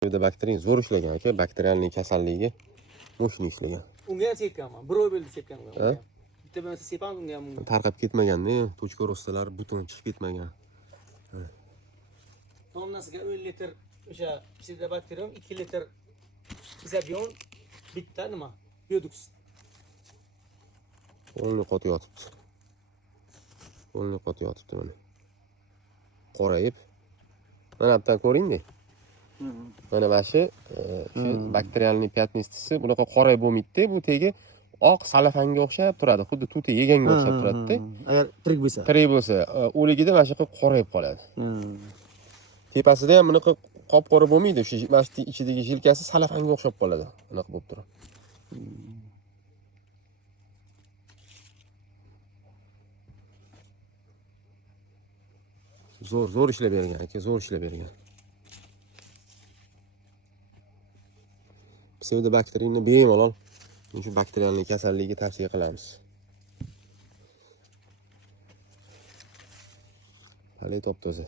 Bu yerda bakteriya zo'r ishlagan aka, bakterialniy kasalligiga mo'shni ishlagan. Unga ham sepganman. Bir oy bo'ldi sepganman. Bitta bo'lsa sepamiz unga ham. Tarqab ketmaganda, tochka rostalar butun chiqib ketmagan. Tonnasiga 10 litr o'sha ichida bakterium 2 litr izobion bitta nima? Bioduks. Qo'lni qot yotibdi. Qo'lni qot yotibdi mana. Qorayib. Mana bu yerdan ko'ring-da. Mana shu bakterialniy pyatnistisi bunaqa qorayib bo'lmaydi-da, bu tegi oq salafanga o'xshab turadi, xuddi tuta yeganga o'xshab turadi-da. Agar tirik bo'lsa. Tirik bo'lsa, o'ligida mana shu qorayib qoladi. Tepasida ham bunaqa qop-qora bo'lmaydi, o'sha mana shu ichidagi jilkasi salafanga o'xshab qoladi. Bunaqa bo'lib turadi. Zo'r ishlab bergan aka, zo'r ishlab bergan. Pseudobakteriyani bemalol shu bakterialniy kasalligiga tavsiya qilamiz. Hali top-toza.